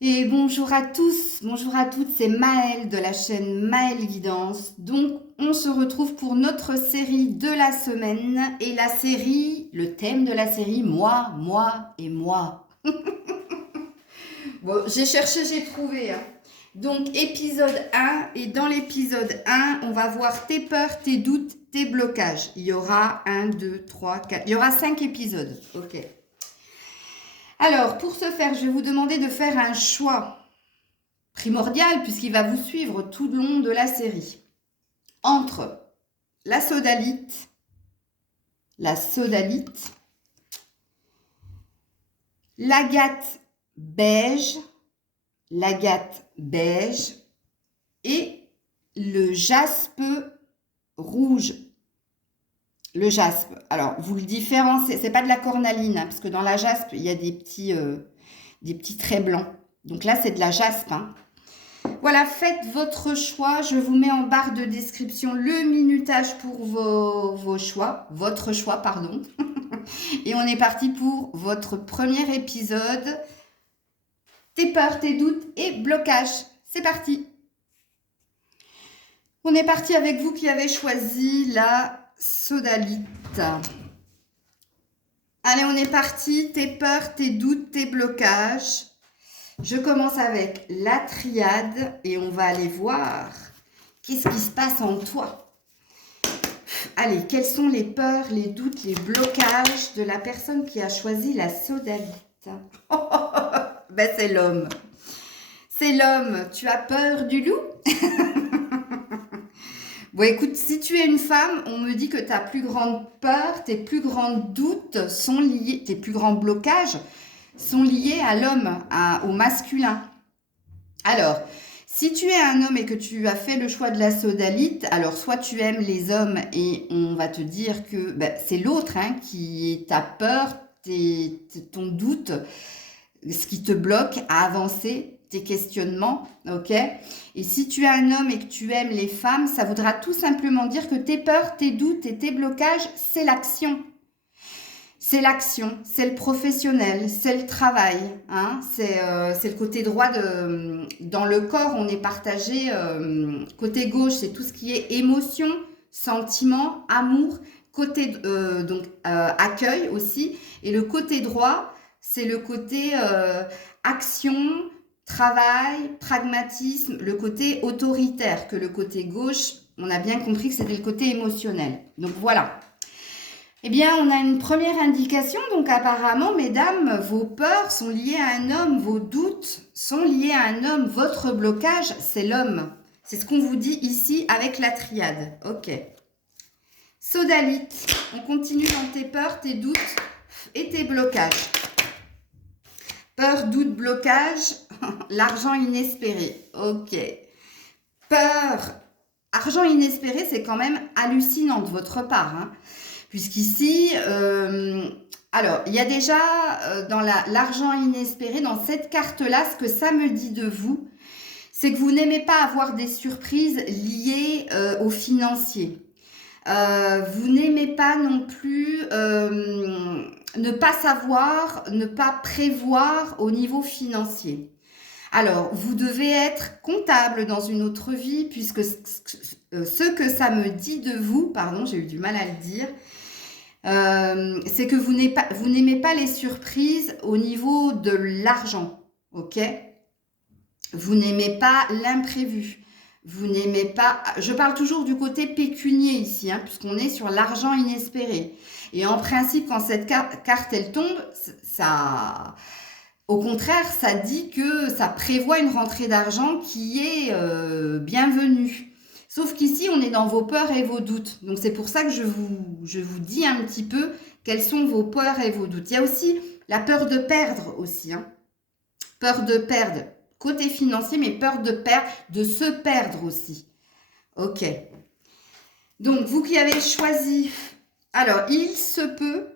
Et bonjour à tous, bonjour à toutes, c'est Maëlle de la chaîne Maëlle Guidance. Donc, on se retrouve pour notre série de la semaine et le thème de la série, moi et moi. Bon, j'ai cherché, j'ai trouvé, hein. Donc, épisode 1, et dans l'épisode 1, on va voir tes peurs, tes doutes, tes blocages. Il y aura 1, 2, 3, 4, il y aura 5 épisodes. Ok. Alors, pour ce faire, je vais vous demander de faire un choix primordial puisqu'il va vous suivre tout le long de la série. Entre la sodalite, la sodalite, l'agate beige, l'agate beige et le jaspe rouge. Le jaspe, alors vous le différenciez, c'est pas de la cornaline, hein, parce que dans la jaspe, il y a des petits traits blancs. Donc là, c'est de la jaspe, hein. Voilà, faites votre choix. Je vous mets en barre de description le minutage pour vos choix, votre choix, pardon. Et on est parti pour votre premier épisode. Tes peurs, tes doutes et blocages. C'est parti. On est parti avec vous qui avez choisi la sodalite. Allez, on est parti. Tes peurs, tes doutes, tes blocages. Je commence avec la triade et on va aller voir qu'est-ce qui se passe en toi. Allez, quelles sont les peurs, les doutes, les blocages de la personne qui a choisi la sodalite? Ben c'est l'homme. C'est l'homme. Tu as peur du loup? Bon, écoute, si tu es une femme, on me dit que ta plus grande peur, tes plus grands doutes sont liés, tes plus grands blocages sont liés à l'homme, au masculin. Alors, si tu es un homme et que tu as fait le choix de la sodalite, alors soit tu aimes les hommes et on va te dire que ben, c'est l'autre hein, qui est ta peur, ton doute, ce qui te bloque à avancer, tes questionnements, ok? Et si tu es un homme et que tu aimes les femmes, ça voudra tout simplement dire que tes peurs, tes doutes et tes blocages, c'est l'action. C'est l'action, c'est le professionnel, c'est le travail. Hein, c'est le côté droit dans le corps, on est partagé. Côté gauche, c'est tout ce qui est émotion, sentiment, amour. Côté accueil aussi. Et le côté droit, c'est le côté action, travail, pragmatisme, le côté autoritaire. Que le côté gauche, on a bien compris que c'était le côté émotionnel. Donc voilà. Eh bien, on a une première indication. Donc, apparemment, mesdames, vos peurs sont liées à un homme, vos doutes sont liés à un homme. Votre blocage, c'est l'homme. C'est ce qu'on vous dit ici avec la triade. Ok. Sodalite, on continue dans tes peurs, tes doutes et tes blocages. Peur, doute, blocage, l'argent inespéré. Ok. Peur, argent inespéré, c'est quand même hallucinant de votre part, hein. Puisqu'ici, alors, il y a déjà dans l'argent inespéré, dans cette carte-là, ce que ça me dit de vous, c'est que vous n'aimez pas avoir des surprises liées au financier. Vous n'aimez pas non plus ne pas savoir, ne pas prévoir au niveau financier. Alors, vous devez être comptable dans une autre vie, puisque ce que ça me dit de vous, pardon, j'ai eu du mal à le dire, c'est que vous n'aimez pas les surprises au niveau de l'argent, ok? Vous n'aimez pas l'imprévu. Vous n'aimez pas... Je parle toujours du côté pécunier ici, hein, puisqu'on est sur l'argent inespéré. Et en principe, quand cette carte, elle tombe, ça... Au contraire, ça dit que ça prévoit une rentrée d'argent qui est bienvenue. Sauf qu'ici, on est dans vos peurs et vos doutes. Donc, c'est pour ça que je vous dis un petit peu quelles sont vos peurs et vos doutes. Il y a aussi la peur de perdre aussi. Hein. Peur de perdre côté financier, mais peur de perdre, de se perdre aussi. Ok. Donc, vous qui avez choisi... Alors, il se peut...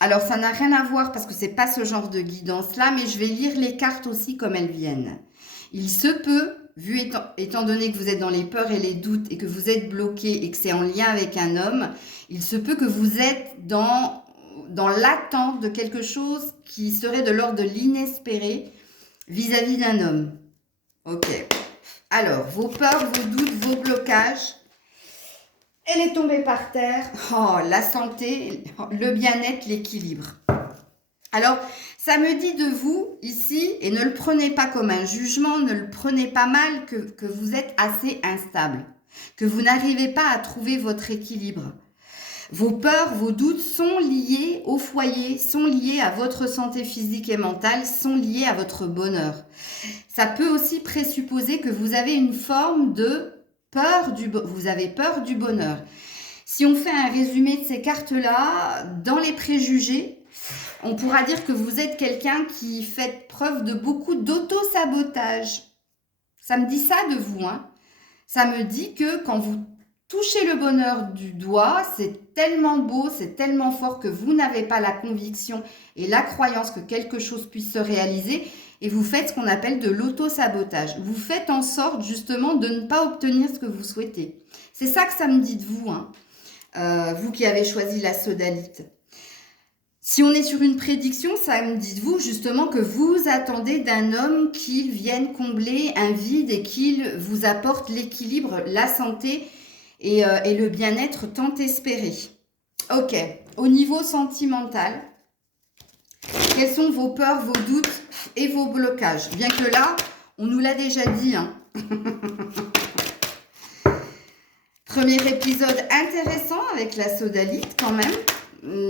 Alors, ça n'a rien à voir parce que c'est pas ce genre de guidance-là, mais je vais lire les cartes aussi comme elles viennent. Il se peut, étant donné que vous êtes dans les peurs et les doutes et que vous êtes bloqué et que c'est en lien avec un homme, il se peut que vous êtes dans l'attente de quelque chose qui serait de l'ordre de l'inespéré vis-à-vis d'un homme. Ok. Alors, vos peurs, vos doutes, vos blocages. Elle est tombée par terre. Oh, la santé, le bien-être, l'équilibre. Alors, ça me dit de vous ici, et ne le prenez pas comme un jugement, ne le prenez pas mal, que vous êtes assez instable, que vous n'arrivez pas à trouver votre équilibre. Vos peurs, vos doutes sont liés au foyer, sont liés à votre santé physique et mentale, sont liés à votre bonheur. Ça peut aussi présupposer que vous avez une forme de vous avez peur du bonheur. Si on fait un résumé de ces cartes-là, dans les préjugés, on pourra dire que vous êtes quelqu'un qui fait preuve de beaucoup d'auto-sabotage. Ça me dit ça de vous, hein. Ça me dit que quand vous touchez le bonheur du doigt, c'est tellement beau, c'est tellement fort que vous n'avez pas la conviction et la croyance que quelque chose puisse se réaliser et vous faites ce qu'on appelle de l'auto-sabotage. Vous faites en sorte justement de ne pas obtenir ce que vous souhaitez. C'est ça que ça me dit de vous, hein. Vous qui avez choisi la sodalite. Si on est sur une prédiction, ça me dit de vous justement que vous attendez d'un homme qu'il vienne combler un vide et qu'il vous apporte l'équilibre, la santé et le bien-être tant espéré. Ok, au niveau sentimental, quelles sont vos peurs, vos doutes et vos blocages? Bien que là, on nous l'a déjà dit, hein. Premier épisode intéressant avec la sodalite quand même.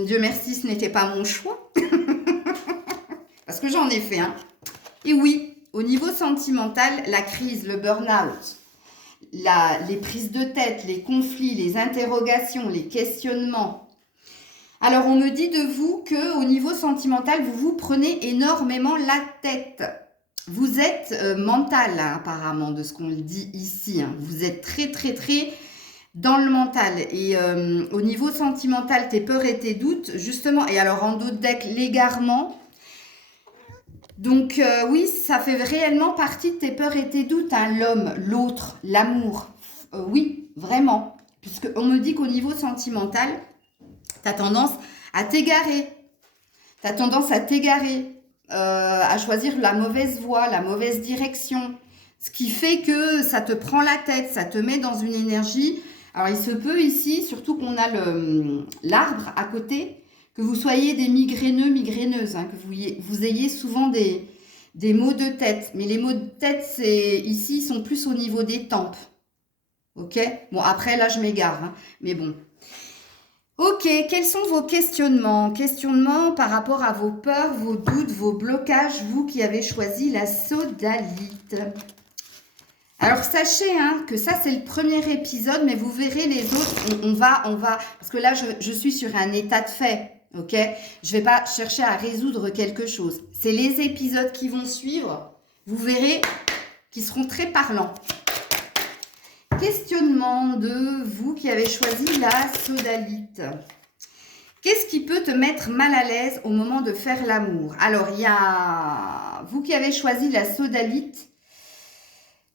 Dieu merci, ce n'était pas mon choix. Parce que j'en ai fait un. Et oui, au niveau sentimental, la crise, le burn-out, les prises de tête, les conflits, les interrogations, les questionnements. Alors, on me dit de vous qu'au niveau sentimental, vous vous prenez énormément la tête. Vous êtes mental, hein, apparemment, de ce qu'on dit ici. Hein. Vous êtes très, très, très dans le mental. Et au niveau sentimental, tes peurs et tes doutes, justement. Et alors, en d'autres decks, l'égarement. Donc, oui, ça fait réellement partie de tes peurs et tes doutes. Hein, l'homme, l'autre, l'amour. Oui, vraiment. Puisqu'on me dit qu'au niveau sentimental, tu as tendance à t'égarer. Tu as tendance à t'égarer. À choisir la mauvaise voie, la mauvaise direction. Ce qui fait que ça te prend la tête, ça te met dans une énergie. Alors, il se peut ici, surtout qu'on a l'arbre à côté, que vous soyez des migraineux, migraineuses, hein, que vous ayez souvent des maux de tête. Mais les maux de tête, ici, sont plus au niveau des tempes. Ok? Bon, après, là, je m'égare, hein, mais bon. Ok, quels sont vos questionnements? Questionnements par rapport à vos peurs, vos doutes, vos blocages, vous qui avez choisi la sodalite. Alors, sachez hein, que ça, c'est le premier épisode, mais vous verrez les autres, on va, parce que là, je suis sur un état de fait, ok? Je ne vais pas chercher à résoudre quelque chose. C'est les épisodes qui vont suivre, vous verrez, qui seront très parlants. Questionnement de vous qui avez choisi la sodalite. Qu'est-ce qui peut te mettre mal à l'aise au moment de faire l'amour? Alors, il y a vous qui avez choisi la sodalite.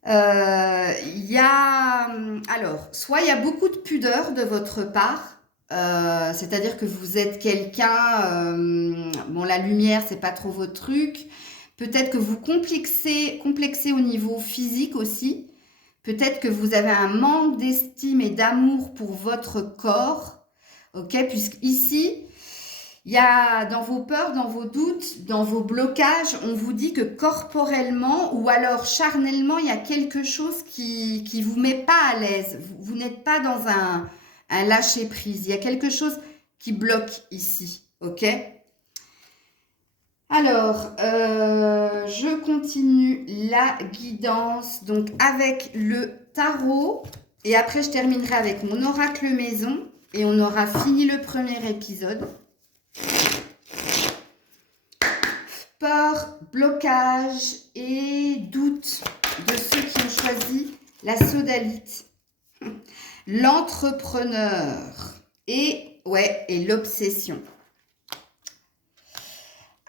Il y a alors, soit il y a beaucoup de pudeur de votre part, c'est-à-dire que vous êtes quelqu'un, bon, la lumière, c'est pas trop votre truc. Peut-être que vous complexez au niveau physique aussi. Peut-être que vous avez un manque d'estime et d'amour pour votre corps, ok? Puisqu'ici, il y a dans vos peurs, dans vos doutes, dans vos blocages, on vous dit que corporellement ou alors charnellement, il y a quelque chose qui vous met pas à l'aise. Vous n'êtes pas dans un lâcher-prise. Il y a quelque chose qui bloque ici, ok? Alors, je continue la guidance donc avec le tarot et après je terminerai avec mon oracle maison et on aura fini le premier épisode. Peur, blocage et doute de ceux qui ont choisi la sodalite. L'entrepreneur et l'obsession.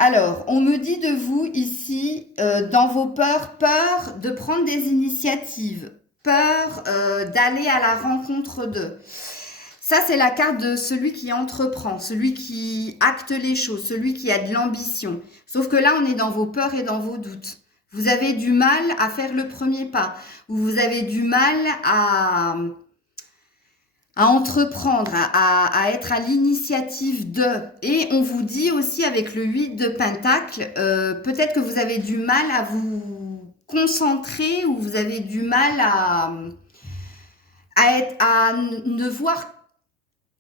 Alors, on me dit de vous ici, dans vos peurs, peur de prendre des initiatives, peur d'aller à la rencontre d'eux. Ça, c'est la carte de celui qui entreprend, celui qui acte les choses, celui qui a de l'ambition. Sauf que là, on est dans vos peurs et dans vos doutes. Vous avez du mal à faire le premier pas. Ou vous avez du mal à entreprendre, à être à l'initiative de. Et on vous dit aussi avec le 8 de Pentacle, peut-être que vous avez du mal à vous concentrer ou vous avez du mal à ne voir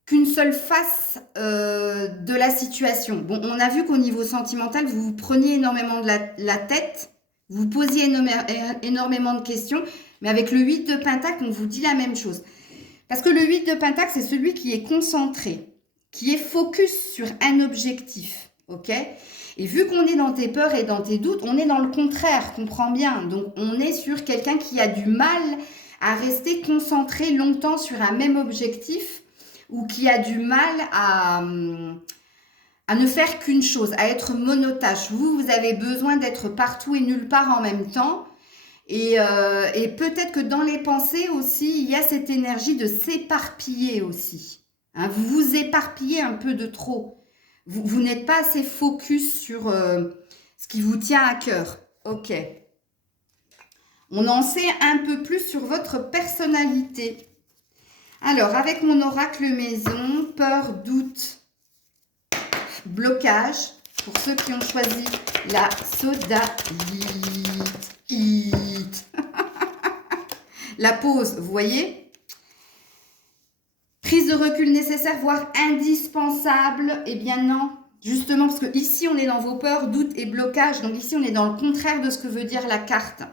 qu'une seule face de la situation. Bon, on a vu qu'au niveau sentimental, vous vous preniez énormément de la tête, vous posiez énormément de questions, mais avec le 8 de Pentacle, on vous dit la même chose. Parce que le 8 de Pentacle, c'est celui qui est concentré, qui est focus sur un objectif, ok? Et vu qu'on est dans tes peurs et dans tes doutes, on est dans le contraire, comprends bien. Donc, on est sur quelqu'un qui a du mal à rester concentré longtemps sur un même objectif ou qui a du mal à ne faire qu'une chose, à être monotâche. Vous avez besoin d'être partout et nulle part en même temps. Et peut-être que dans les pensées aussi, il y a cette énergie de s'éparpiller aussi. Hein, vous vous éparpillez un peu de trop. Vous n'êtes pas assez focus sur ce qui vous tient à cœur. Ok. On en sait un peu plus sur votre personnalité. Alors, avec mon oracle maison, peur, doute, blocage, pour ceux qui ont choisi la sodalite. La pause, vous voyez? Prise de recul nécessaire, voire indispensable. Eh bien non, justement, parce que ici, on est dans vos peurs, doutes et blocages. Donc ici, on est dans le contraire de ce que veut dire la carte.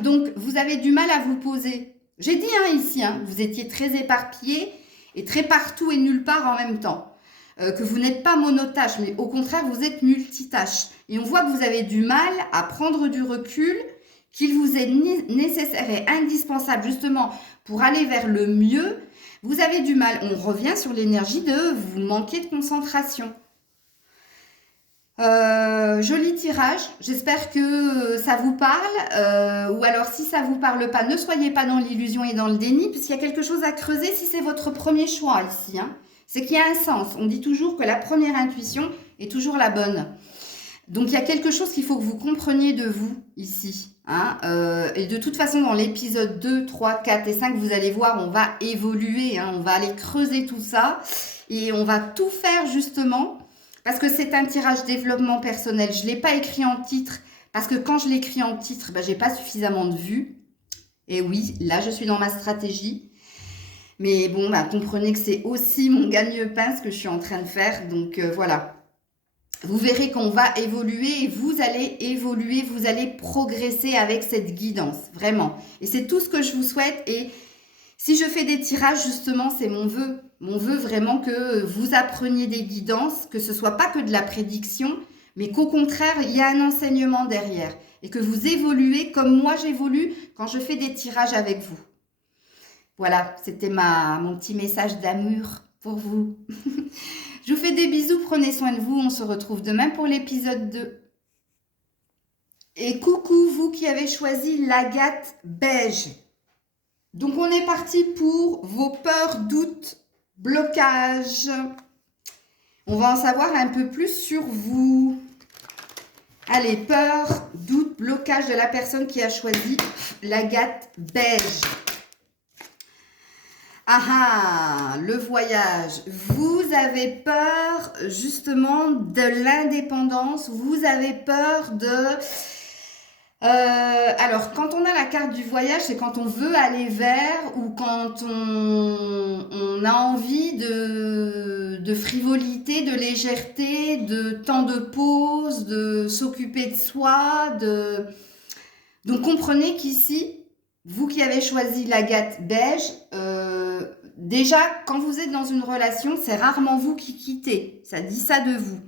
Donc, vous avez du mal à vous poser. J'ai dit ici, vous étiez très éparpillés et très partout et nulle part en même temps. Que vous n'êtes pas monotâche, mais au contraire, vous êtes multitâche. Et on voit que vous avez du mal à prendre du recul, qu'il vous est nécessaire et indispensable justement pour aller vers le mieux. Vous avez du mal. On revient sur l'énergie de vous manquer de concentration. Joli tirage, j'espère que ça vous parle, ou alors si ça vous parle pas, ne soyez pas dans l'illusion et dans le déni, puisqu'il y a quelque chose à creuser si c'est votre premier choix ici, c'est qu'il y a un sens. On dit toujours que la première intuition est toujours la bonne. Donc il y a quelque chose qu'il faut que vous compreniez de vous ici, et de toute façon dans l'épisode 2, 3, 4 et 5, vous allez voir, on va évoluer, on va aller creuser tout ça, et on va tout faire justement. Parce que c'est un tirage développement personnel. Je ne l'ai pas écrit en titre. Parce que quand je l'écris en titre, je n'ai pas suffisamment de vues. Et oui, là, je suis dans ma stratégie. Mais bon, comprenez que c'est aussi mon gagne-pain ce que je suis en train de faire. Donc, voilà. Vous verrez qu'on va évoluer et vous allez évoluer, vous allez progresser avec cette guidance. Vraiment. Et c'est tout ce que je vous souhaite. Et si je fais des tirages, justement, c'est mon vœu. Mon vœu vraiment que vous appreniez des guidances, que ce soit pas que de la prédiction, mais qu'au contraire, il y a un enseignement derrière. Et que vous évoluez comme moi j'évolue quand je fais des tirages avec vous. Voilà, c'était mon petit message d'amour pour vous. Je vous fais des bisous, prenez soin de vous. On se retrouve demain pour l'épisode 2. Et coucou, vous qui avez choisi l'agate beige. Donc, on est parti pour vos peurs, doutes, blocages. On va en savoir un peu plus sur vous. Allez, peur, doute, blocage de la personne qui a choisi l'agate beige. Le voyage. Vous avez peur justement de l'indépendance. Vous avez peur de... alors, quand on a la carte du voyage, c'est quand on veut aller vers ou quand on a envie de frivolité, de légèreté, de temps de pause, de s'occuper de soi. Donc, comprenez qu'ici, vous qui avez choisi l'agate beige, déjà, quand vous êtes dans une relation, c'est rarement vous qui quittez. Ça dit ça de vous.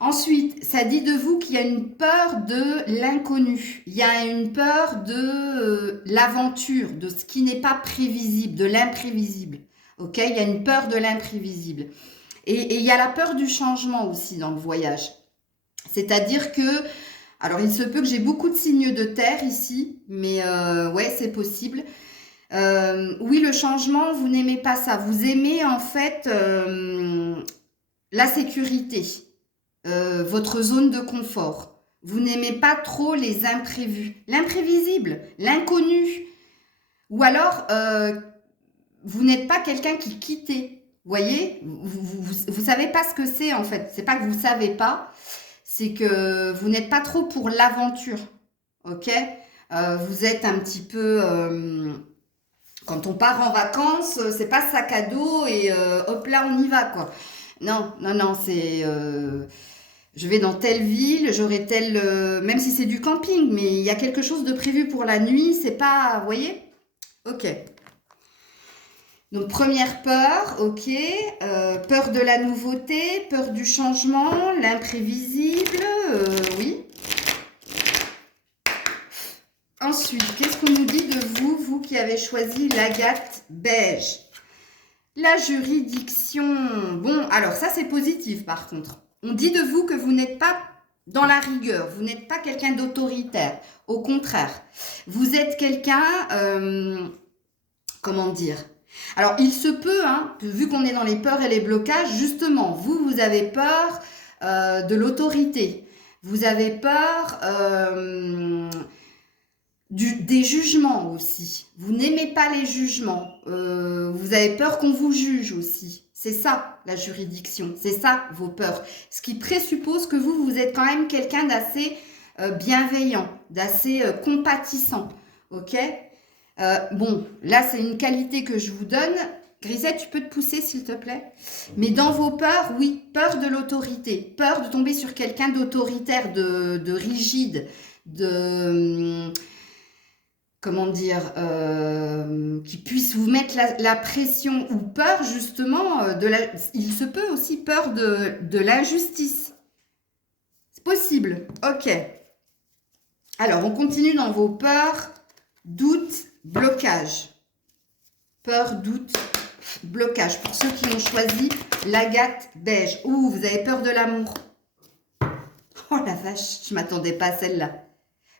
Ensuite, ça dit de vous qu'il y a une peur de l'inconnu. Il y a une peur de l'aventure, de ce qui n'est pas prévisible, de l'imprévisible. Ok, il y a une peur de l'imprévisible. Et il y a la peur du changement aussi dans le voyage. C'est-à-dire que, alors il se peut que j'ai beaucoup de signes de terre ici, mais ouais, c'est possible. Oui, le changement, vous n'aimez pas ça. Vous aimez en fait la sécurité. votre zone de confort. Vous n'aimez pas trop les imprévus, l'imprévisible, l'inconnu. Ou alors, vous n'êtes pas quelqu'un qui quittait. Vous voyez, vous savez pas ce que c'est en fait. C'est pas que vous savez pas, c'est que vous n'êtes pas trop pour l'aventure. Ok, vous êtes un petit peu... quand on part en vacances, c'est pas sac à dos et hop là, on y va, quoi. Non, non, non, c'est... je vais dans telle ville, j'aurai tel... même si c'est du camping, mais il y a quelque chose de prévu pour la nuit, c'est pas... Vous voyez? Ok. Donc, première peur, ok. Peur de la nouveauté, peur du changement, l'imprévisible, oui. Ensuite, qu'est-ce qu'on nous dit de vous, vous qui avez choisi l'agate beige? La juridiction. Bon, alors ça, c'est positif par contre. On dit de vous que vous n'êtes pas dans la rigueur, vous n'êtes pas quelqu'un d'autoritaire. Au contraire, vous êtes quelqu'un, comment dire? Alors, il se peut, hein, vu qu'on est dans les peurs et les blocages, justement, vous avez peur de l'autorité. Vous avez peur des jugements aussi. Vous n'aimez pas les jugements. Vous avez peur qu'on vous juge aussi. C'est ça, la juridiction. C'est ça, vos peurs. Ce qui présuppose que vous êtes quand même quelqu'un d'assez bienveillant, d'assez compatissant. Ok ? Bon, là, c'est une qualité que je vous donne. Grisette, tu peux te pousser, s'il te plaît? Mais dans vos peurs, oui, peur de l'autorité. Peur de tomber sur quelqu'un d'autoritaire, de rigide, de... comment dire, qui puisse vous mettre la pression, ou peur justement, il se peut aussi peur de l'injustice. C'est possible, ok. Alors, on continue dans vos peurs, doute, blocage. Peur, doute, blocage. Pour ceux qui ont choisi l'agate beige. Ouh, vous avez peur de l'amour. Oh la vache, je ne m'attendais pas à celle-là.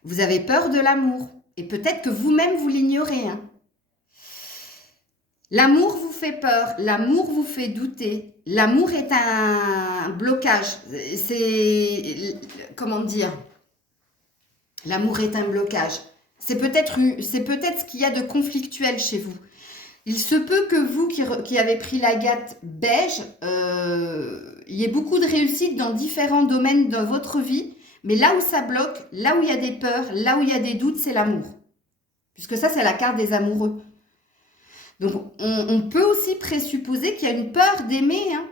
Vous avez peur de l'amour. Et peut-être que vous-même, vous l'ignorez. Hein. L'amour vous fait peur, l'amour vous fait douter. L'amour est un blocage. C'est, comment dire? L'amour est un blocage. C'est peut-être ce qu'il y a de conflictuel chez vous. Il se peut que vous qui avez pris l'agate beige, il y ait beaucoup de réussite dans différents domaines de votre vie. Mais là où ça bloque, là où il y a des peurs, là où il y a des doutes, c'est l'amour. Puisque ça, c'est la carte des amoureux. Donc, on peut aussi présupposer qu'il y a une peur d'aimer. Hein.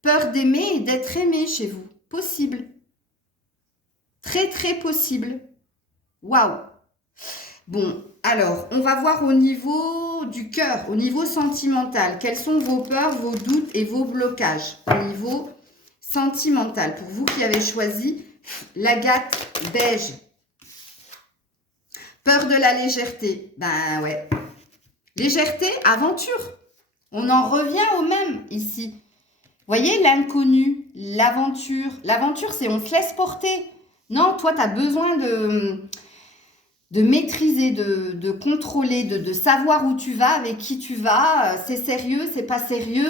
Peur d'aimer et d'être aimé chez vous. Possible. Très, très possible. Waouh. Bon, alors, on va voir au niveau du cœur, au niveau sentimental. Quelles sont vos peurs, vos doutes et vos blocages au niveau sentimental? Pour vous qui avez choisi l'agate beige. Peur de la légèreté. Ben ouais. Légèreté, aventure. On en revient au même ici. Voyez l'inconnu, l'aventure. L'aventure, c'est on se laisse porter. Non, toi, tu as besoin de maîtriser, de contrôler, de savoir où tu vas, avec qui tu vas. C'est sérieux, c'est pas sérieux.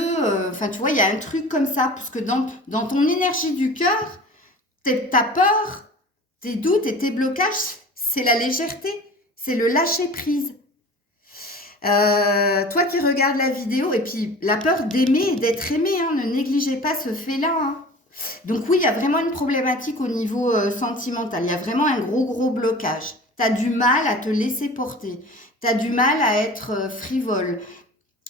Enfin, tu vois, il y a un truc comme ça. Parce que dans ton énergie du cœur, ta peur, tes doutes et tes blocages, c'est la légèreté, c'est le lâcher-prise. Toi qui regardes la vidéo, et puis la peur d'aimer et d'être aimé, hein, ne négligez pas ce fait-là. Hein. Donc oui, il y a vraiment une problématique au niveau sentimental, il y a vraiment un gros blocage. Tu as du mal à te laisser porter, tu as du mal à être frivole,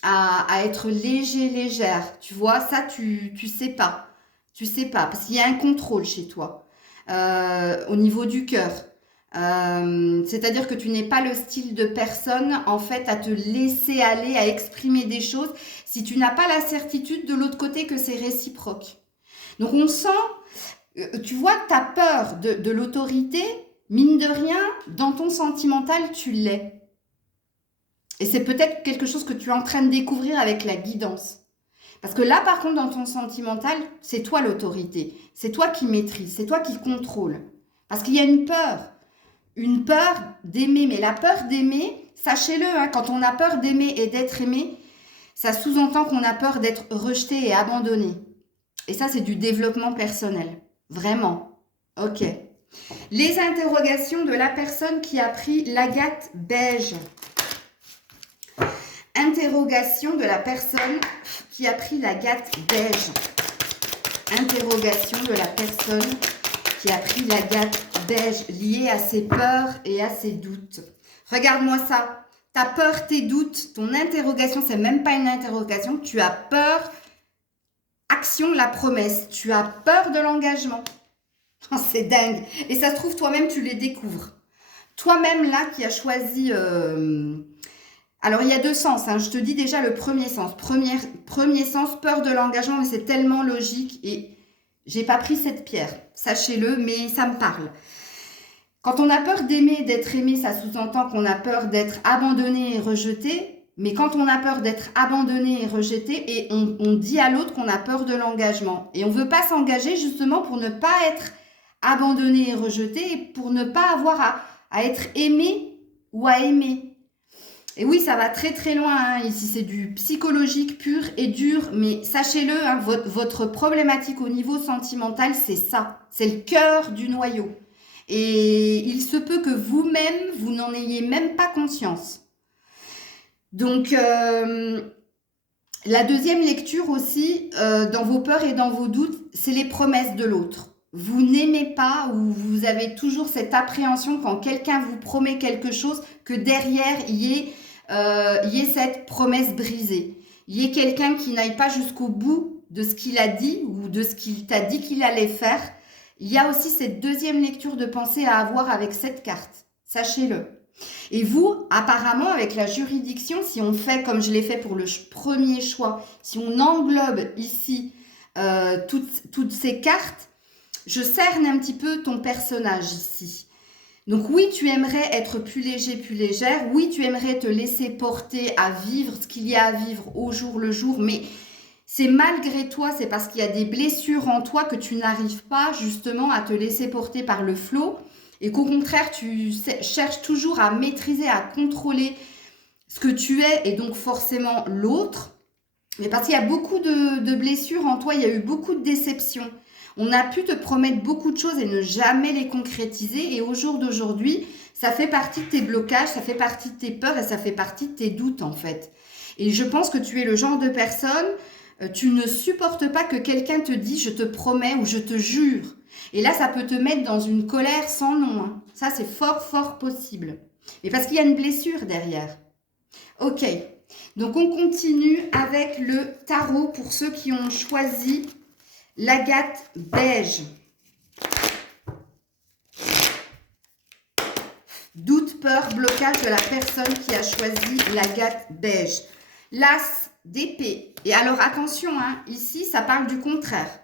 à être léger, légère. Tu vois, ça, tu sais pas. Tu sais pas, parce qu'il y a un contrôle chez toi, au niveau du cœur. C'est-à-dire que tu n'es pas le style de personne, en fait, à te laisser aller, à exprimer des choses, si tu n'as pas la certitude de l'autre côté que c'est réciproque. Donc, on sent, tu vois, ta peur de l'autorité, mine de rien, dans ton sentimental, tu l'es. Et c'est peut-être quelque chose que tu es en train de découvrir avec la guidance. Parce que là, par contre, dans ton sentimental, c'est toi l'autorité. C'est toi qui maîtrise, c'est toi qui contrôle. Parce qu'il y a une peur d'aimer. Mais la peur d'aimer, sachez-le, hein, quand on a peur d'aimer et d'être aimé, ça sous-entend qu'on a peur d'être rejeté et abandonné. Et ça, c'est du développement personnel. Vraiment. Ok. Les interrogations de la personne qui a pris l'agate beige. Interrogation de la personne qui a pris l'agate beige. Interrogation de la personne qui a pris l'agate beige liée à ses peurs et à ses doutes. Regarde-moi ça. Ta peur, tes doutes, ton interrogation, c'est même pas une interrogation. Tu as peur, action, la promesse. Tu as peur de l'engagement. Oh, c'est dingue. Et ça se trouve, toi-même, tu les découvres. Toi-même, là, qui as choisi... Alors, il y a deux sens. Hein. Je te dis déjà le premier sens. Premier sens, peur de l'engagement, mais c'est tellement logique. Et j'ai pas pris cette pierre. Sachez-le, mais ça me parle. Quand on a peur d'aimer, d'être aimé, ça sous-entend qu'on a peur d'être abandonné et rejeté. Mais quand on a peur d'être abandonné et rejeté, et on dit à l'autre qu'on a peur de l'engagement. Et on ne veut pas s'engager justement pour ne pas être abandonné et rejeté et pour ne pas avoir à être aimé ou à aimer. Et oui, ça va très très loin. Hein. Ici, c'est du psychologique pur et dur. Mais sachez-le, hein, votre problématique au niveau sentimental, c'est ça. C'est le cœur du noyau. Et il se peut que vous-même, vous n'en ayez même pas conscience. Donc, la deuxième lecture aussi, dans vos peurs et dans vos doutes, c'est les promesses de l'autre. Vous n'aimez pas ou vous avez toujours cette appréhension quand quelqu'un vous promet quelque chose que derrière, il y ait cette promesse brisée. Il y ait quelqu'un qui n'aille pas jusqu'au bout de ce qu'il a dit ou de ce qu'il t'a dit qu'il allait faire. Il y a aussi cette deuxième lecture de pensée à avoir avec cette carte. Sachez-le. Et vous, apparemment, avec la juridiction, si on fait comme je l'ai fait pour le premier choix, si on englobe ici toutes ces cartes, je cerne un petit peu ton personnage ici. Donc oui, tu aimerais être plus léger, plus légère. Oui, tu aimerais te laisser porter à vivre ce qu'il y a à vivre au jour le jour. Mais c'est malgré toi, c'est parce qu'il y a des blessures en toi que tu n'arrives pas justement à te laisser porter par le flot. Et qu'au contraire, tu cherches toujours à maîtriser, à contrôler ce que tu es et donc forcément l'autre. Mais parce qu'il y a beaucoup de blessures en toi, il y a eu beaucoup de déceptions. On a pu te promettre beaucoup de choses et ne jamais les concrétiser. Et au jour d'aujourd'hui, ça fait partie de tes blocages, ça fait partie de tes peurs et ça fait partie de tes doutes en fait. Et je pense que tu es le genre de personne, tu ne supportes pas que quelqu'un te dise « je te promets » ou « je te jure ». Et là, ça peut te mettre dans une colère sans nom. Hein. Ça, c'est fort, fort possible. Mais parce qu'il y a une blessure derrière. Ok. Donc, on continue avec le tarot pour ceux qui ont choisi l'agate beige. Doute, peur, blocage de la personne qui a choisi l'agate beige. L'as d'épée. Et alors, attention, hein, ici, ça parle du contraire.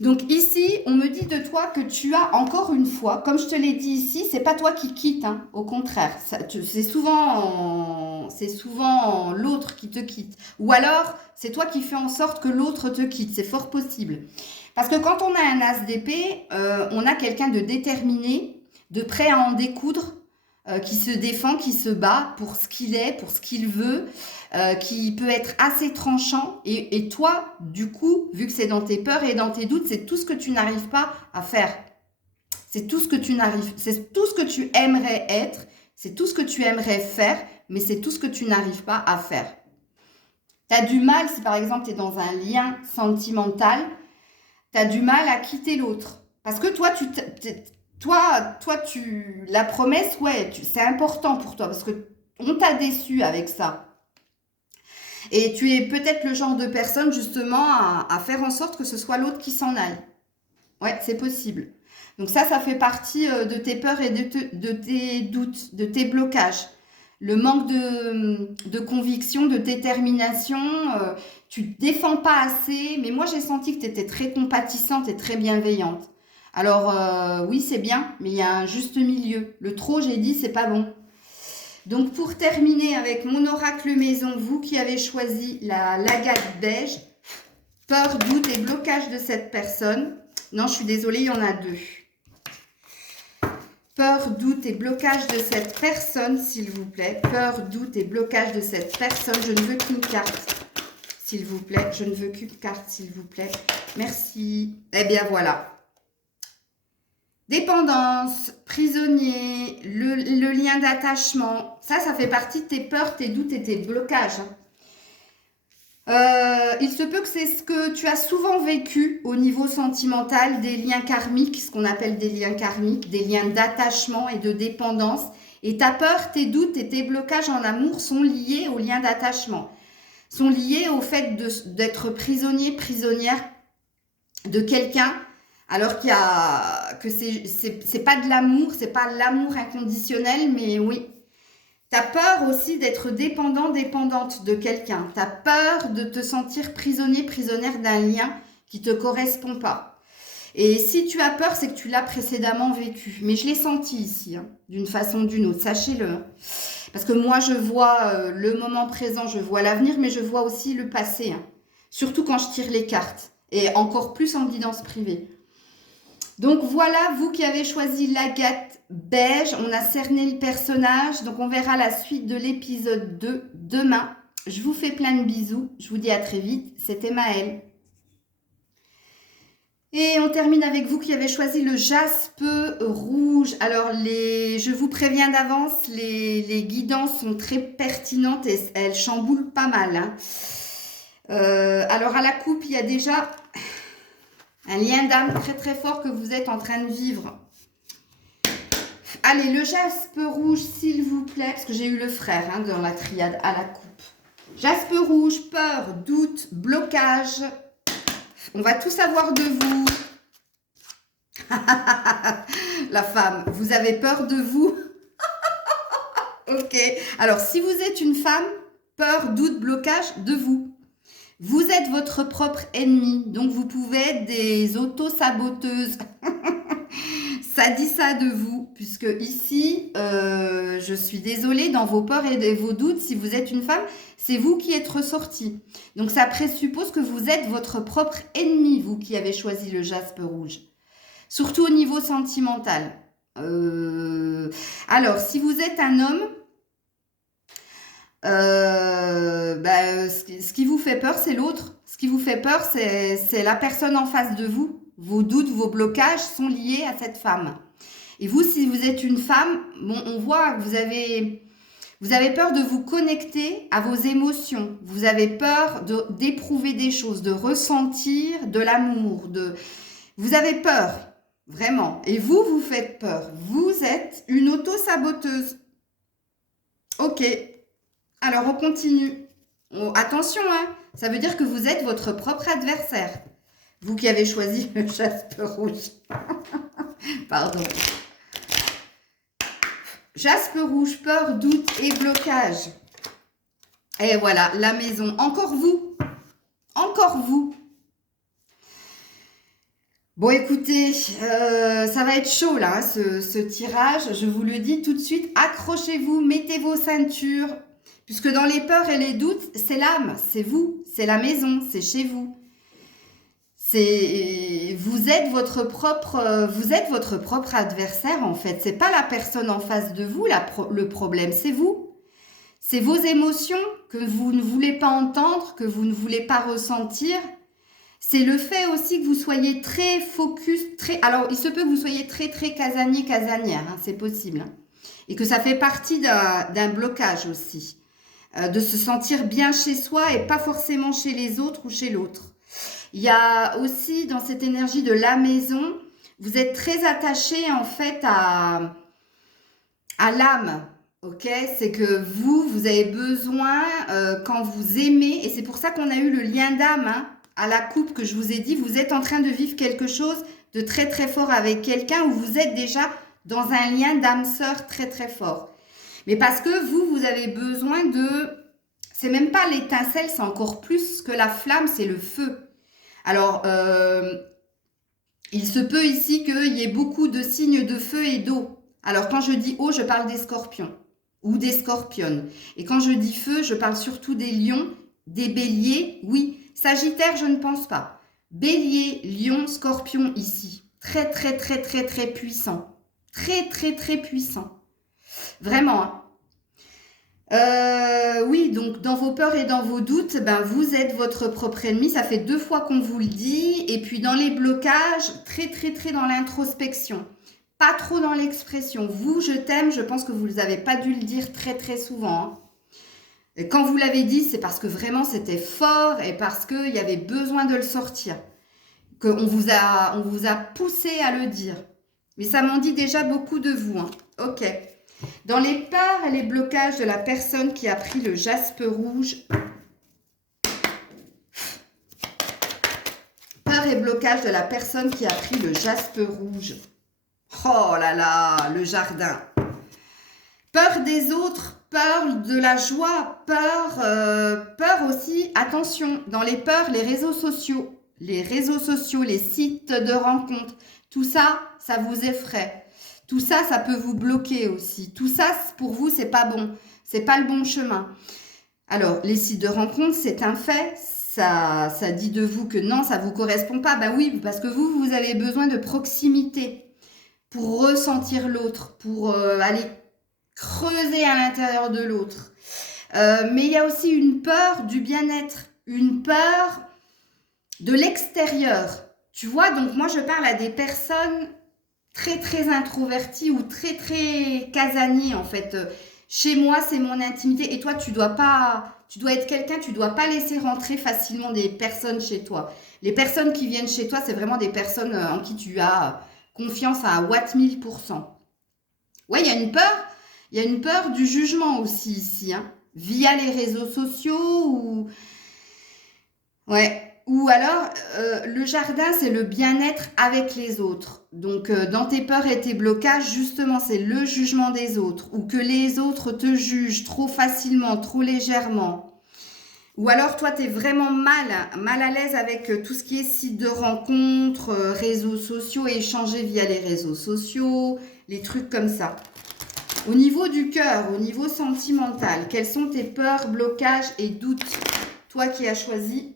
Donc ici, on me dit de toi que tu as encore une fois, comme je te l'ai dit ici, c'est pas toi qui quitte, hein, au contraire. C'est souvent l'autre qui te quitte. Ou alors, c'est toi qui fais en sorte que l'autre te quitte. C'est fort possible. Parce que quand on a un as d'épée, on a quelqu'un de déterminé, de prêt à en découdre, qui se défend, qui se bat pour ce qu'il est, pour ce qu'il veut, qui peut être assez tranchant. Et toi, du coup, vu que c'est dans tes peurs et dans tes doutes, c'est tout ce que tu n'arrives pas à faire. C'est tout ce que tu aimerais être, c'est tout ce que tu aimerais faire, mais c'est tout ce que tu n'arrives pas à faire. Tu as du mal, si par exemple tu es dans un lien sentimental, tu as du mal à quitter l'autre. Parce que toi, la promesse, ouais, c'est important pour toi parce que on t'a déçu avec ça. Et tu es peut-être le genre de personne justement à faire en sorte que ce soit l'autre qui s'en aille. Ouais, c'est possible. Donc ça fait partie de tes peurs et de tes doutes, de tes blocages. Le manque de conviction, de détermination, tu ne te défends pas assez. Mais moi, j'ai senti que tu étais très compatissante et très bienveillante. Alors, oui, c'est bien, mais il y a un juste milieu. Le trop, j'ai dit, c'est pas bon. Donc, pour terminer avec mon oracle maison, vous qui avez choisi l'agate beige, peur, doute et blocage de cette personne. Non, je suis désolée, il y en a deux. Peur, doute et blocage de cette personne, s'il vous plaît. Peur, doute et blocage de cette personne. Je ne veux qu'une carte, s'il vous plaît. Je ne veux qu'une carte, s'il vous plaît. Merci. Eh bien, voilà. Dépendance, prisonnier, le lien d'attachement, ça fait partie de tes peurs, tes doutes et tes blocages. Il se peut que c'est ce que tu as souvent vécu au niveau sentimental, des liens karmiques, ce qu'on appelle des liens karmiques, des liens d'attachement et de dépendance. Et ta peur, tes doutes et tes blocages en amour sont liés aux liens d'attachement, sont liés au fait d'être prisonnier, prisonnière de quelqu'un, alors que c'est pas de l'amour, c'est pas l'amour inconditionnel, mais oui. Tu as peur aussi d'être dépendant, dépendante de quelqu'un. Tu as peur de te sentir prisonnier, prisonnière d'un lien qui ne te correspond pas. Et si tu as peur, c'est que tu l'as précédemment vécu. Mais je l'ai senti ici, hein, d'une façon ou d'une autre, sachez-le. Parce que moi, je vois le moment présent, je vois l'avenir, mais je vois aussi le passé. Hein. Surtout quand je tire les cartes. Et encore plus en guidance privée. Donc voilà, vous qui avez choisi l'agate beige, on a cerné le personnage. Donc on verra la suite de l'épisode 2 demain. Je vous fais plein de bisous. Je vous dis à très vite. C'était Maëlle. Et on termine avec vous qui avez choisi le jaspe rouge. Alors, je vous préviens d'avance, les guidances sont très pertinentes et elles chamboulent pas mal. Hein. Alors, à la coupe, il y a déjà un lien d'âme très très fort que vous êtes en train de vivre. Allez, le jaspe rouge, s'il vous plaît, parce que j'ai eu le frère hein, dans la triade à la coupe. Jaspe rouge, peur, doute, blocage. On va tout savoir de vous. La femme, vous avez peur de vous? Ok. Alors, si vous êtes une femme, peur, doute, blocage de vous. Vous êtes votre propre ennemi, donc vous pouvez être des auto-saboteuses. Ça dit ça de vous, puisque ici, je suis désolée, dans vos peurs et vos doutes, si vous êtes une femme, c'est vous qui êtes ressorti. Donc ça présuppose que vous êtes votre propre ennemi, vous qui avez choisi le jaspe rouge. Surtout au niveau sentimental. Alors, si vous êtes un homme, ce qui vous fait peur, c'est l'autre. Ce qui vous fait peur, c'est la personne en face de vous. Vos doutes, vos blocages sont liés à cette femme. Et vous, si vous êtes une femme, bon, on voit que vous avez peur de vous connecter à vos émotions. Vous avez peur d'éprouver des choses, de ressentir de l'amour. Vous avez peur, vraiment. Et vous faites peur. Vous êtes une auto-saboteuse. Ok. Alors, on continue. Attention, hein, ça veut dire que vous êtes votre propre adversaire. Vous qui avez choisi le jaspe rouge. Pardon. Jaspe rouge, peur, doute et blocage. Et voilà, la maison. Encore vous. Encore vous. Bon, écoutez, ça va être chaud là, hein, ce tirage. Je vous le dis tout de suite. Accrochez-vous, mettez vos ceintures. Puisque dans les peurs et les doutes, c'est l'âme, c'est vous, c'est la maison, c'est chez vous. Vous êtes votre propre adversaire en fait. C'est pas la personne en face de vous le problème, c'est vous. C'est vos émotions que vous ne voulez pas entendre, que vous ne voulez pas ressentir. C'est le fait aussi que vous soyez très focus, alors il se peut que vous soyez très casanier, casanière, hein, c'est possible. Hein, et que ça fait partie d'un blocage aussi. De se sentir bien chez soi et pas forcément chez les autres ou chez l'autre. Il y a aussi dans cette énergie de la maison, vous êtes très attaché en fait à l'âme. Ok, c'est que vous avez besoin quand vous aimez, et c'est pour ça qu'on a eu le lien d'âme hein, à la coupe que je vous ai dit, vous êtes en train de vivre quelque chose de très fort avec quelqu'un où vous êtes déjà dans un lien d'âme sœur très fort. Mais parce que vous avez besoin c'est même pas l'étincelle, c'est encore plus que la flamme, c'est le feu. Alors, il se peut ici qu'il y ait beaucoup de signes de feu et d'eau. Alors, quand je dis eau, je parle des scorpions ou des scorpionnes. Et quand je dis feu, je parle surtout des lions, des béliers, oui. Sagittaire, je ne pense pas. Bélier, lion, scorpion ici. Très puissant. Très puissant. Vraiment, hein. Oui, donc dans vos peurs et dans vos doutes, ben, vous êtes votre propre ennemi. Ça fait 2 fois qu'on vous le dit. Et puis dans les blocages, très dans l'introspection. pas trop dans l'expression. Vous, je t'aime, je pense que vous n'avez pas dû le dire très très souvent, hein. Et quand vous l'avez dit, c'est parce que vraiment c'était fort et parce qu'il y avait besoin de le sortir. On vous a poussé à le dire. Mais ça m'en dit déjà beaucoup de vous, hein. Ok. Dans les peurs et les blocages de la personne qui a pris le jaspe rouge, peur et blocage de la personne qui a pris le jaspe rouge. Oh là là, le jardin. Peur des autres, peur de la joie, peur aussi, attention, dans les peurs, les réseaux sociaux, les sites de rencontres, tout ça, ça vous effraie. Tout ça, ça peut vous bloquer aussi. Tout ça, pour vous, c'est pas bon. C'est pas le bon chemin. Alors, les sites de rencontres, c'est un fait. Ça dit de vous que non, ça vous correspond pas. Bah oui, parce que vous avez besoin de proximité pour ressentir l'autre, pour aller creuser à l'intérieur de l'autre. Mais il y a aussi une peur du bien-être, une peur de l'extérieur. Tu vois, donc moi, je parle à des personnes très, très introverties ou très, très casaniers, en fait. Chez moi, c'est mon intimité. Et toi, tu dois être quelqu'un, tu dois pas laisser rentrer facilement des personnes chez toi. Les personnes qui viennent chez toi, c'est vraiment des personnes en qui tu as confiance à Watt 1000%. Ouais, il y a une peur. Il y a une peur du jugement aussi ici, hein, via les réseaux sociaux ou... Ouais. Ou alors, le jardin, c'est le bien-être avec les autres. Donc, dans tes peurs et tes blocages, justement, c'est le jugement des autres. Ou que les autres te jugent trop facilement, trop légèrement. Ou alors, toi, tu es vraiment mal à l'aise avec tout ce qui est site de rencontres, réseaux sociaux et échanger via les réseaux sociaux, les trucs comme ça. Au niveau du cœur, au niveau sentimental, quelles sont tes peurs, blocages et doutes? Toi qui as choisi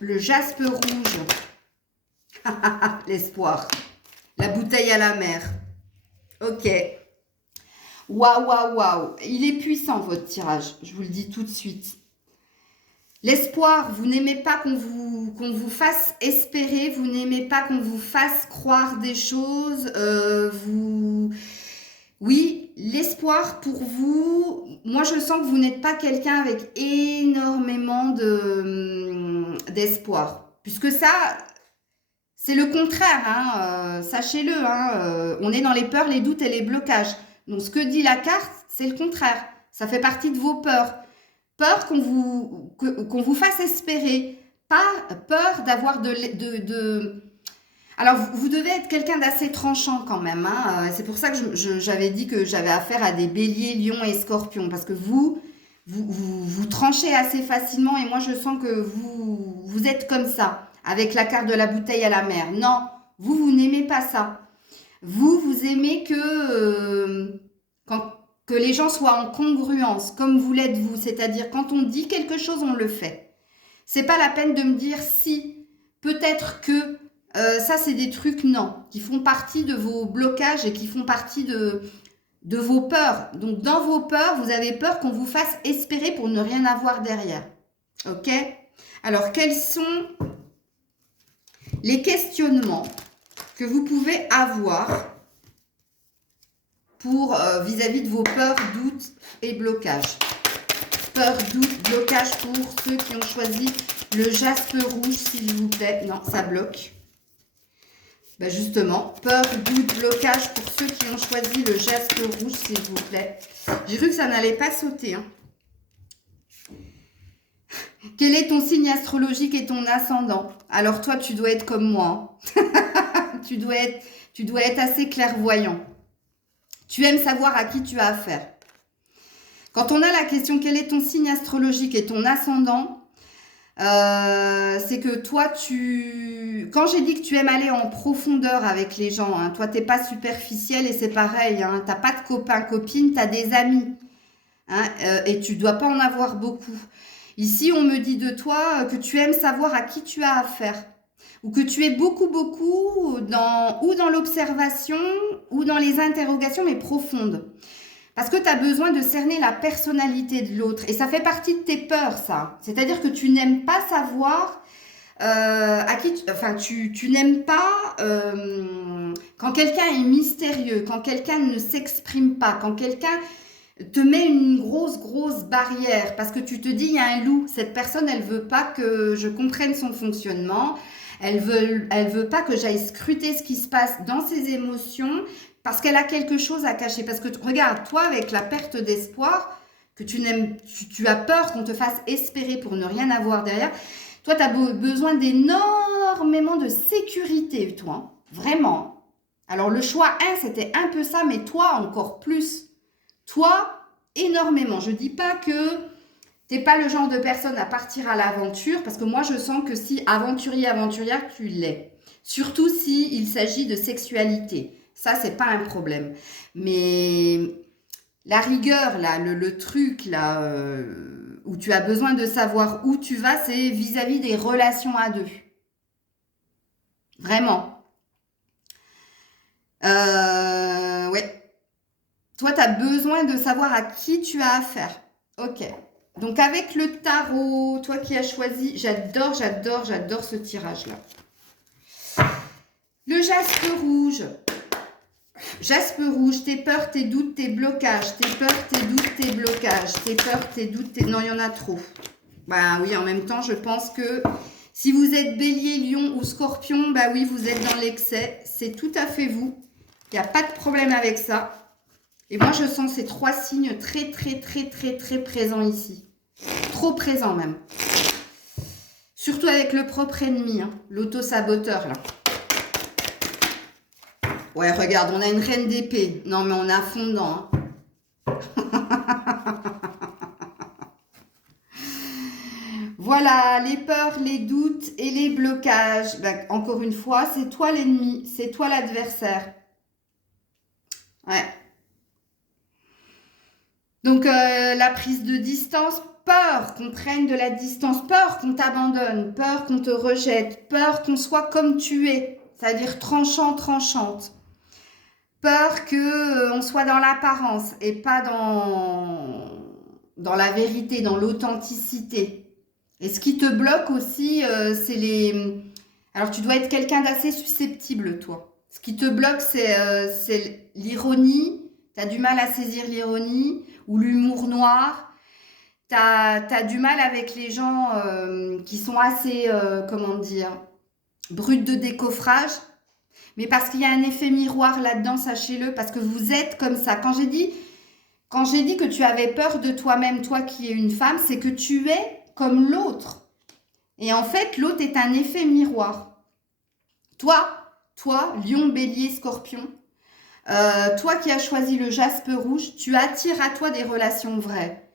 le jaspe rouge. L'espoir. La bouteille à la mer. Ok. Waouh, waouh, waouh. Il est puissant, votre tirage. Je vous le dis tout de suite. L'espoir, vous n'aimez pas qu'on vous fasse espérer. Vous n'aimez pas qu'on vous fasse croire des choses. Oui, l'espoir pour vous, moi je sens que vous n'êtes pas quelqu'un avec énormément d'espoir. Puisque ça, c'est le contraire, hein, sachez-le, hein, on est dans les peurs, les doutes et les blocages. Donc ce que dit la carte, c'est le contraire. Ça fait partie de vos peurs. Peur qu'on vous fasse espérer, pas peur d'avoir Alors, vous devez être quelqu'un d'assez tranchant quand même, hein. C'est pour ça que j'avais dit que j'avais affaire à des béliers, lions et scorpions. Parce que vous tranchez assez facilement et moi, je sens que vous êtes comme ça, avec la carte de la bouteille à la mer. Non, vous n'aimez pas ça. Vous aimez que les gens soient en congruence, comme vous l'êtes vous. C'est-à-dire, quand on dit quelque chose, on le fait. C'est pas la peine de me dire si, peut-être que... ça, c'est des trucs, non, qui font partie de vos blocages et qui font partie de vos peurs. Donc, dans vos peurs, vous avez peur qu'on vous fasse espérer pour ne rien avoir derrière. Ok? Alors, quels sont les questionnements que vous pouvez avoir pour vis-à-vis de vos peurs, doutes et blocages? Peur, doute, blocage pour ceux qui ont choisi le jaspe rouge, s'il vous plaît. Non, ça bloque. Ben justement, peur, doute, blocage pour ceux qui ont choisi le jaspe rouge, s'il vous plaît. J'ai cru que ça n'allait pas sauter, hein. Quel est ton signe astrologique et ton ascendant? Alors toi, tu dois être comme moi, hein. tu dois être assez clairvoyant. Tu aimes savoir à qui tu as affaire. Quand on a la question quel est ton signe astrologique et ton ascendant, c'est que toi, quand j'ai dit que tu aimes aller en profondeur avec les gens, hein, toi, tu n'es pas superficiel et c'est pareil, hein, tu n'as pas de copains, copines, tu as des amis, hein, et tu ne dois pas en avoir beaucoup. Ici, on me dit de toi que tu aimes savoir à qui tu as affaire, ou que tu es beaucoup dans l'observation ou dans les interrogations, mais profondes. Parce que tu as besoin de cerner la personnalité de l'autre. Et ça fait partie de tes peurs, ça. C'est-à-dire que tu n'aimes pas savoir à qui... tu n'aimes pas quand quelqu'un est mystérieux, quand quelqu'un ne s'exprime pas, quand quelqu'un te met une grosse barrière parce que tu te dis il y a un loup, cette personne elle veut pas que je comprenne son fonctionnement, elle veut pas que j'aille scruter ce qui se passe dans ses émotions parce qu'elle a quelque chose à cacher. Parce que regarde, toi avec la perte d'espoir, que tu as peur qu'on te fasse espérer pour ne rien avoir derrière, toi tu as besoin d'énormément de sécurité, toi, vraiment. Alors le choix 1 c'était un peu ça, mais toi encore plus. Toi, énormément. Je dis pas que t'es pas le genre de personne à partir à l'aventure, parce que moi, je sens que si aventurière, tu l'es. Surtout si il s'agit de sexualité. Ça, c'est pas un problème. Mais la rigueur, là, le truc, là, où tu as besoin de savoir où tu vas, c'est vis-à-vis des relations à deux. Vraiment. Ouais. Toi, tu as besoin de savoir à qui tu as affaire. Ok. Donc, avec le tarot, toi qui as choisi, j'adore ce tirage-là. Le jaspe rouge. Jaspe rouge, tes peurs, tes doutes, tes blocages. Tes peurs, tes doutes, tes blocages. Tes peurs, tes doutes, tes... Non, il y en a trop. Bah oui, en même temps, je pense que si vous êtes bélier, lion ou scorpion, bah oui, vous êtes dans l'excès. C'est tout à fait vous. Il n'y a pas de problème avec ça. Et moi, je sens ces 3 signes très présents ici. Trop présents même. Surtout avec le propre ennemi, hein, l'auto-saboteur, là. Ouais, regarde, on a une reine d'épée. Non, mais on est à fond dedans. Hein. Voilà, les peurs, les doutes et les blocages. Ben, encore une fois, c'est toi l'ennemi, c'est toi l'adversaire. Ouais. Donc, la prise de distance, peur qu'on prenne de la distance, peur qu'on t'abandonne, peur qu'on te rejette, peur qu'on soit comme tu es, c'est-à-dire tranchante. Peur qu'on soit dans l'apparence et pas dans la vérité, dans l'authenticité. Et ce qui te bloque aussi, c'est les... Alors, tu dois être quelqu'un d'assez susceptible, toi. Ce qui te bloque, c'est l'ironie. Tu as du mal à saisir l'ironie ou l'humour noir. Tu as du mal avec les gens qui sont assez, comment dire, bruts de décoffrage. Mais parce qu'il y a un effet miroir là-dedans, sachez-le, parce que vous êtes comme ça. Quand j'ai dit que tu avais peur de toi-même, toi qui es une femme, c'est que tu es comme l'autre. Et en fait, l'autre est un effet miroir. Toi, lion, bélier, scorpion, toi qui as choisi le jaspe rouge, tu attires à toi des relations vraies,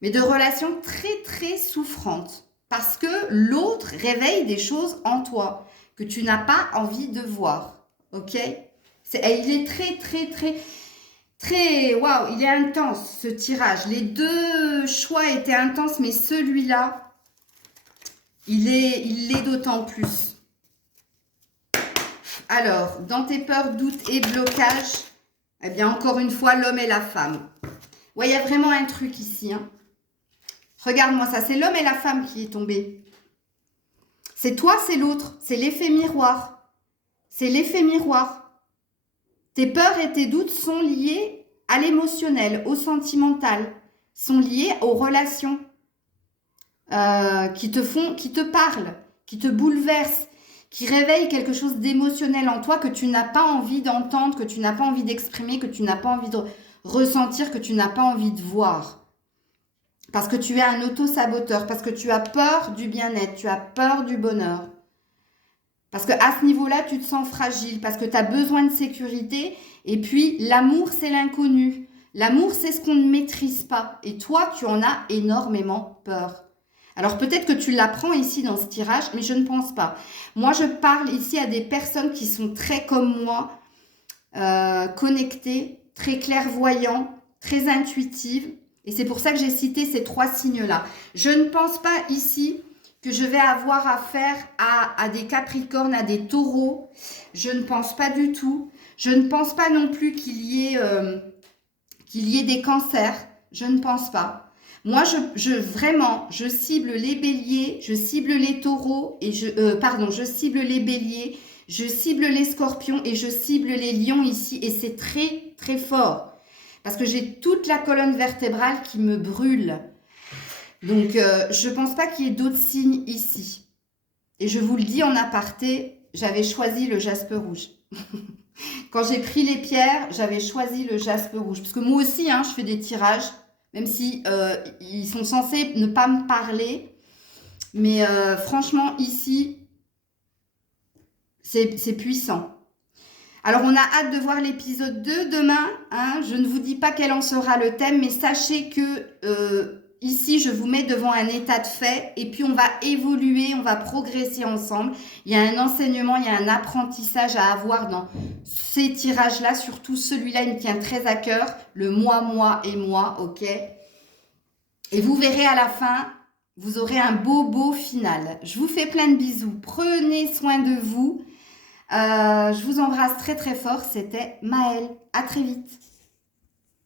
mais de relations très souffrantes, parce que l'autre réveille des choses en toi que tu n'as pas envie de voir, ok? Il est très, waouh, il est intense ce tirage. Les 2 choix étaient intenses, mais celui-là, il l'est d'autant plus. Alors, dans tes peurs, doutes et blocages, eh bien, encore une fois, l'homme et la femme. Ouais, il y a vraiment un truc ici. Hein. Regarde-moi ça, c'est l'homme et la femme qui est tombé. C'est toi, c'est l'autre. C'est l'effet miroir. C'est l'effet miroir. Tes peurs et tes doutes sont liés à l'émotionnel, au sentimental, sont liés aux relations qui te parlent, qui te bouleversent, qui réveille quelque chose d'émotionnel en toi que tu n'as pas envie d'entendre, que tu n'as pas envie d'exprimer, que tu n'as pas envie de ressentir, que tu n'as pas envie de voir. Parce que tu es un auto-saboteur, parce que tu as peur du bien-être, tu as peur du bonheur. Parce qu'à ce niveau-là, tu te sens fragile, parce que tu as besoin de sécurité. Et puis, l'amour, c'est l'inconnu. L'amour, c'est ce qu'on ne maîtrise pas. Et toi, tu en as énormément peur. Alors peut-être que tu l'apprends ici dans ce tirage, mais je ne pense pas. Moi, je parle ici à des personnes qui sont très comme moi, connectées, très clairvoyants, très intuitives. Et c'est pour ça que j'ai cité ces 3 signes-là. Je ne pense pas ici que je vais avoir affaire à des capricornes, à des taureaux. Je ne pense pas du tout. Je ne pense pas non plus qu'il y ait des cancers. Je ne pense pas. Moi, vraiment, je cible les béliers, je cible les taureaux, et je cible les béliers, Je cible les scorpions et je cible les lions ici. Et c'est très, très fort. Parce que j'ai toute la colonne vertébrale qui me brûle. Donc, je ne pense pas qu'il y ait d'autres signes ici. Et je vous le dis en aparté, j'avais choisi le jaspe rouge. Quand j'ai pris les pierres, j'avais choisi le jaspe rouge. Parce que moi aussi, hein, je fais des tirages, même si ils sont censés ne pas me parler. Mais franchement, ici, c'est puissant. Alors, on a hâte de voir l'épisode 2 demain. Hein. Je ne vous dis pas quel en sera le thème, mais sachez que ici, je vous mets devant un état de fait et puis on va évoluer, on va progresser ensemble. Il y a un enseignement, il y a un apprentissage à avoir dans ces tirages-là. Surtout celui-là, il me tient très à cœur. Le moi et moi, ok? Et vous verrez à la fin, vous aurez un beau final. Je vous fais plein de bisous. Prenez soin de vous. Je vous embrasse très très fort. C'était Maëlle. À très vite.